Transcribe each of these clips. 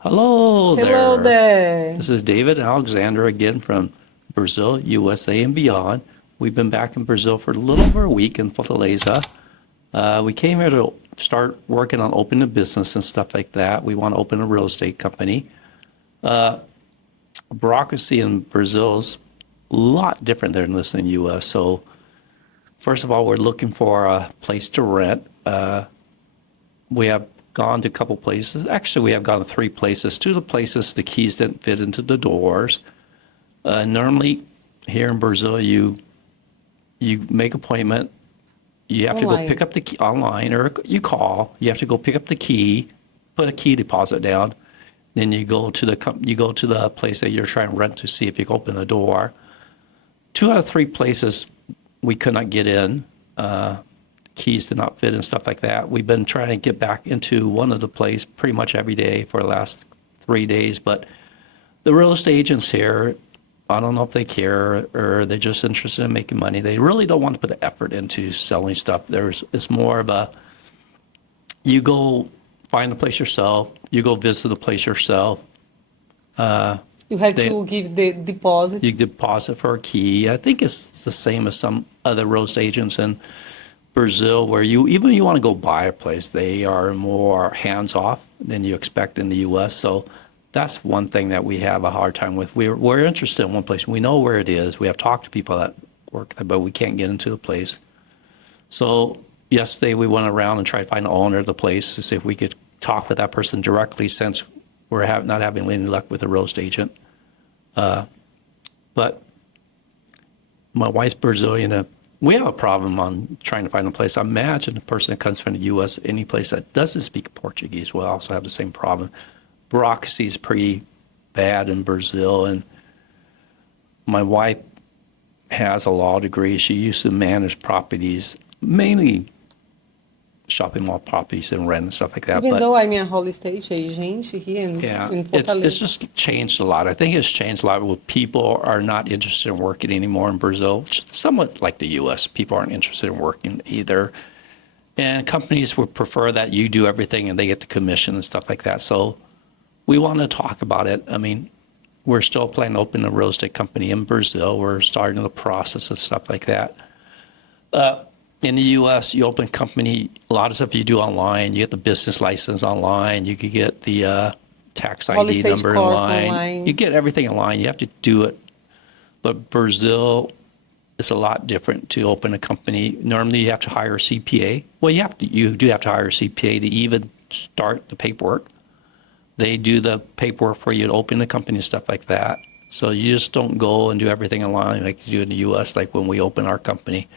Hello Hello there. there. This is David Alexander again from Brazil, USA, and beyond. We've been back in Brazil for a little over a week in Fortaleza. We came here to start working on opening a business and stuff like that. We want to open a real estate company. Bureaucracy in Brazil is a lot different than this in the US. So, first of all, we're looking for a place to rent. We have gone to a couple places. Actually, we have gone to three places. Two of the places, the keys didn't fit into the doors. Normally, here in Brazil, you make appointment. You have to go pick Online. up the key online, or you call. You have to go pick up the key, put a key deposit down. Then you go to the place that you're trying to rent to see if you can open the door. Two out of three places we could not get in. Keys did not fit and stuff like that. We've been trying to get back into one of the places pretty much every day for the last 3 days, but the real estate agents here, I don't know if they care or they're just interested in making money. They really don't want to put the effort into selling stuff. It's more of a, you go find the place yourself, you go visit the place yourself. You have They to give the You deposit. deposit for a key. I think it's the same as some other real estate agents in Brazil, where you want to go buy a place, they are more hands off than you expect in the U.S. So that's one thing that we have a hard time with. We're interested in one place. We know where it is. We have talked to people that work there, but we can't get into the place. So yesterday we went around and tried to find the owner of the place to see if we could talk with that person directly, since not having any luck with a real estate agent. But my wife's Brazilian. We have a problem on trying to find a place. I imagine a person that comes from the U.S., any place that doesn't speak Portuguese will also have the same problem. Bureaucracy is pretty bad in Brazil, and my wife has a law degree. She used to manage properties, mainly shopping mall properties and rent and stuff like that. Even But though I'm a whole estate agent here yeah, in it's Fortaleza. just changed a lot. I think it's changed a lot. Where people are not interested in working anymore in Brazil, which is somewhat like the U.S. People aren't interested in working either, and companies would prefer that you do everything and they get the commission and stuff like that. So we want to talk about it. I mean, we're still planning to open a real estate company in Brazil. We're starting the process and stuff like that. In the U.S., you open a company, a lot of stuff you do online. You get the business license online. You could get the tax Whole ID estate number course online. You online. get everything online. You have to do it. But Brazil is a lot different to open a company. Normally, you have to hire a CPA. Well, you do have to hire a CPA to even start the paperwork. They do the paperwork for you to open the company and stuff like that. So you just don't go and do everything online like you do in the U.S. Like when we open our company,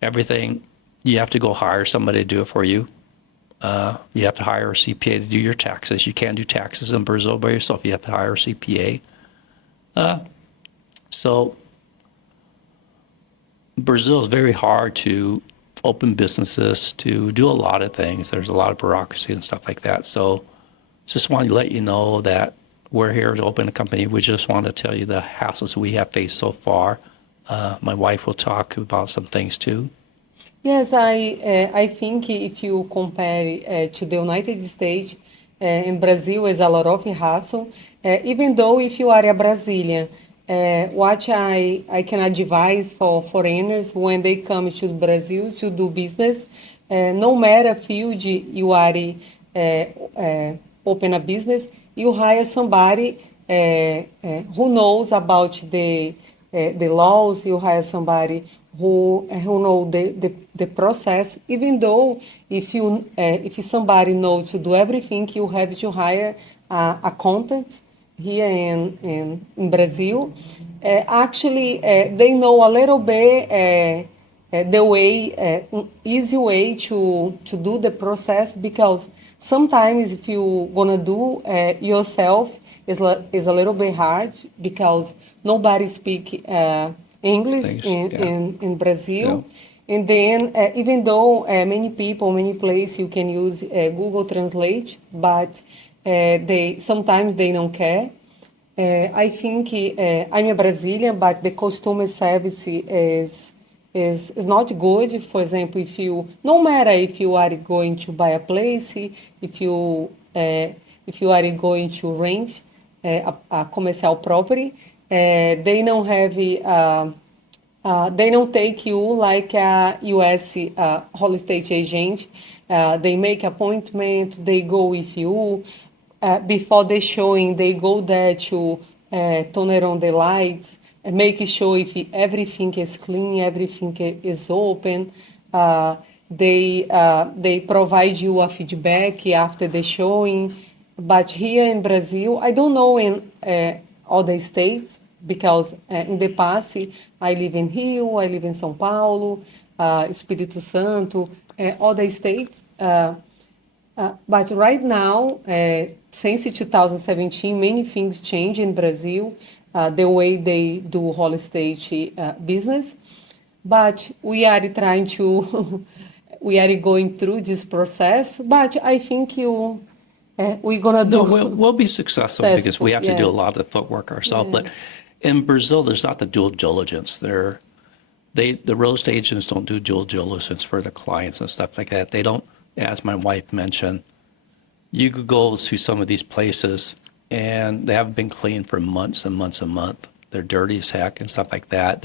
everything, you have to go hire somebody to do it for you. You have to hire a CPA to do your taxes. You can't do taxes in Brazil by yourself. You have to hire a CPA. So Brazil is very hard to open businesses, to do a lot of things. There's a lot of bureaucracy and stuff like that. So just want to let you know that we're here to open a company. We just want to tell you the hassles we have faced so far. My wife will talk about some things too. Yes, I think if you compare to the United States, in Brazil is a lot of hassle. Even though if you are a Brazilian, what I can advise for foreigners when they come to Brazil to do business, no matter field you are open a business, you hire somebody who knows about the laws. You hire somebody who know the process. Even though if somebody knows to do everything, you have to hire a content here in Brazil. Actually, they know a little bit the way, easy way to do the process, because sometimes if you gonna do yourself, is a little bit hard because nobody speak English Things, yeah, in yeah. Brazil. And then, even though many people, many places you can use Google Translate, but they sometimes they don't care. I think I'm a Brazilian, but the customer service is not good. For example, if you, no matter if you are going to buy a place, if you if you are going to rent a commercial property, they don't have they don't take you like a US real estate agent. They make appointment, they go with you. Before the showing, they go there to turn on the lights, and make sure if everything is clean, everything is open. They provide you a feedback after the showing. But here in Brazil, I don't know in other states, because in the past I live in Rio, I live in São Paulo, Espírito Santo, other states. But right now, since 2017, many things change in Brazil, the way they do real estate business. But we are trying to, we are going through this process. But I think we're gonna do. No, we'll be successful because we have to do a yeah. lot of the footwork ourselves. But in Brazil, there's not the due diligence. The real estate agents don't do due diligence for the clients and stuff like that. They don't, as my wife mentioned, you could go to some of these places and they haven't been cleaned for months and months and months. They're dirty as heck and stuff like that.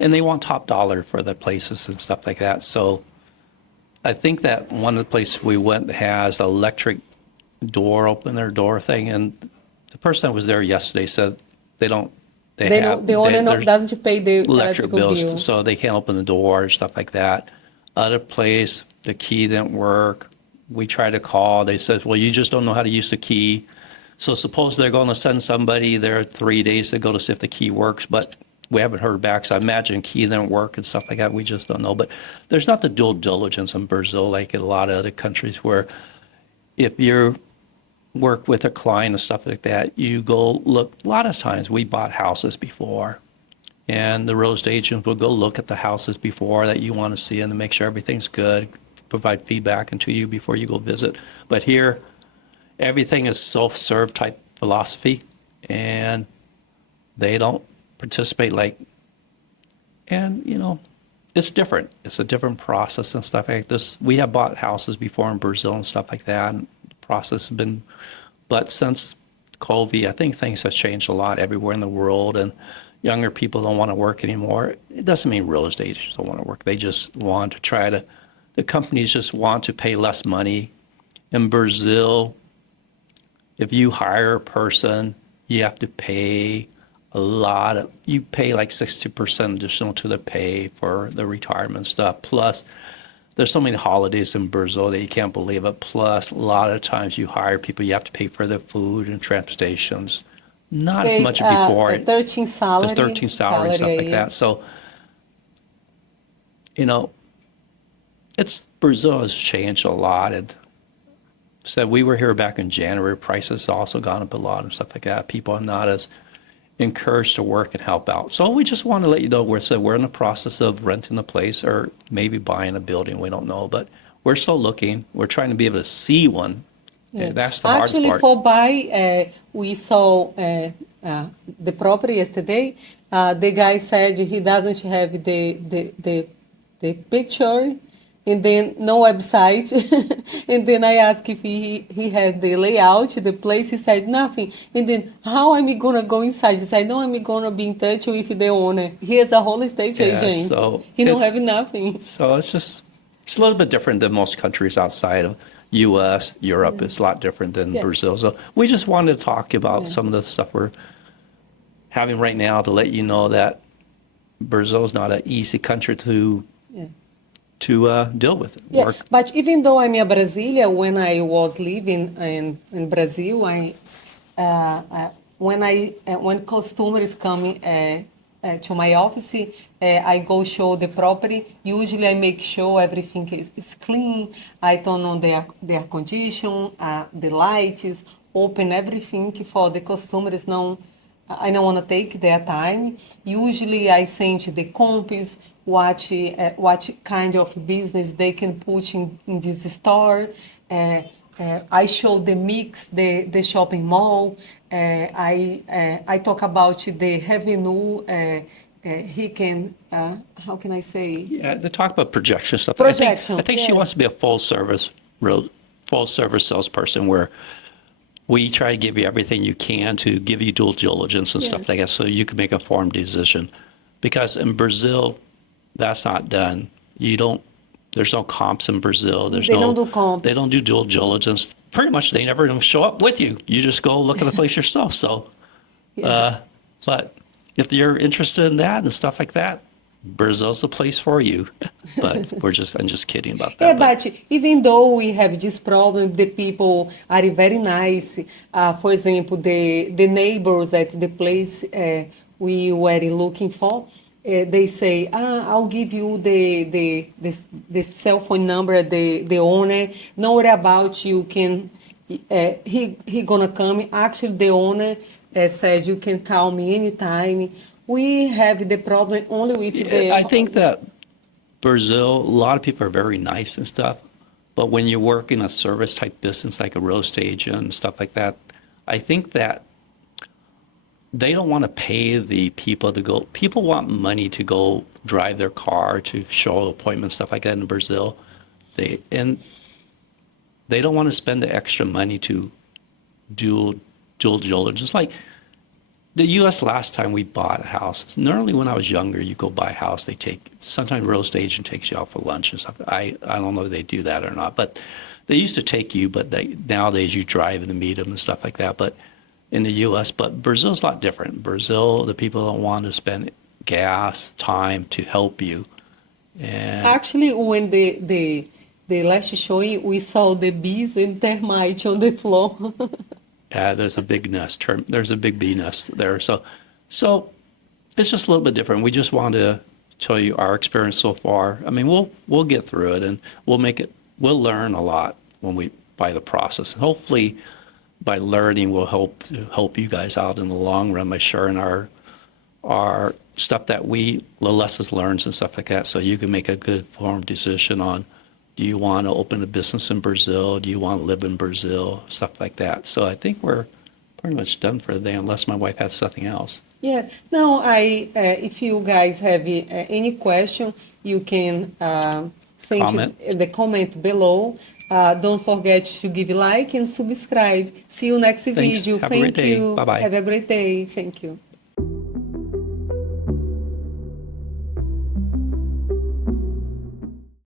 And they want top dollar for the places and stuff like that. So I think that one of the places we went has electric door thing, and the person that was there yesterday said the owner doesn't pay the electric bill. bills, so they can't open the door and stuff like that. Other place, the key didn't work. We tried to call. They said, well, you just don't know how to use the key. So suppose they're going to send somebody there 3 days to go to see if the key works, but we haven't heard back. So I imagine key didn't work and stuff like that. We just don't know. But there's not the due diligence in Brazil like in a lot of other countries where if you work with a client and stuff like that, you go look. A lot of times we bought houses before, and the real estate agent will go look at the houses before that you want to see and to make sure everything's good, provide feedback into you before you go visit. But here, everything is self-serve type philosophy, and they don't participate and it's different. It's a different process and stuff like this. We have bought houses before in Brazil and stuff like that, and the process has been, but since COVID, I think things have changed a lot everywhere in the world, and younger people don't want to work anymore. It doesn't mean real estate agents don't want to work. They just want to the companies just want to pay less money. In Brazil, if you hire a person, you have to pay you pay like 60% additional to the pay for the retirement stuff. Plus, there's so many holidays in Brazil that you can't believe it. Plus, a lot of times you hire people, you have to pay for their food and transportations. Not as much before. 13 salary. The 13 salary, stuff like that. So, Brazil has changed a lot. And so we were here back in January. Prices also gone up a lot and stuff like that. People are not as encouraged to work and help out. So we just want to let you know we're in the process of renting a place or maybe buying a building. We don't know, but we're still looking. We're trying to be able to see one. Yeah. That's the hardest part. Actually, for buy, we saw the property yesterday. The guy said he doesn't have the picture, and then no website. And then I asked if he had the layout, the place. He said nothing. And then how am I gonna go inside? He said, no, I'm gonna be in touch with the owner. He is a whole estate agent. So he don't have nothing. So it's a little bit different than most countries outside of U.S., Europe. It's a lot different than Brazil. So we just wanted to talk about some of the stuff we're having right now to let you know that Brazil is not an easy country to deal with. Yeah, but even though I'm a Brazilian, when I was living in Brazil, when customers come to my office, I go show the property. Usually I make sure everything is clean. I turn on the air condition, the lights, open everything for the customers. I don't want to take their time. Usually I send the compass, what kind of business they can put in this store. I show the mix, the shopping mall. I talk about the revenue. He can, how can I say? Yeah, they talk about projection stuff. Projection. I think she wants to be a full service salesperson where we try to give you everything you can to give you due diligence and stuff Yes. like that so you can make a informed decision. Because in Brazil, that's not done. You don't, there's no comps in Brazil. There's They no, don't do comps. they don't do due diligence. Pretty much they never even show up with you. You just go look at the place yourself. So, Yeah. but if you're interested in that and stuff like that, Brazil's the place for you. But I'm just kidding about Yeah, that. but even though we have this problem, the people are very nice. For example, the neighbors at the place we were looking for, they say, I'll give you the cell phone number, the owner. Don't worry about you can, he gonna come. Actually, the owner said you can call me anytime. We have the problem only with I think that Brazil, a lot of people are very nice and stuff, but when you work in a service type business like a real estate agent and stuff like that, I think that they don't want to pay the people to go. People want money to go drive their car to show appointments, stuff like that in Brazil. And they don't want to spend the extra money to do due diligence. Like the U.S. last time we bought a house, normally when I was younger, you go buy a house, sometimes real estate agent takes you out for lunch and stuff. I don't know if they do that or not, but they used to take you, but nowadays you drive and meet them and stuff like that. But in the U.S., but Brazil's a lot different. Brazil, the people don't want to spend gas, time to help you. And actually, when the last showing, we saw the bees and termites on the floor. there's a big nest. There's a big bee nest there. So it's just a little bit different. We just want to tell you our experience so far. I mean, we'll get through it and we'll learn a lot by the process. And hopefully by learning will help you guys out in the long run by sharing our stuff that the lessons learned and stuff like that, so you can make a good informed decision on, do you want to open a business in Brazil? Do you want to live in Brazil? Stuff like that. So I think we're pretty much done for the day, unless my wife has something else. Yeah. No, if you guys have any question, you can send Comment. the comment below. Don't forget to give a like and subscribe. See you next Thanks. video. Have a great Thank day. you. Bye-bye. Have a great day. Thank you.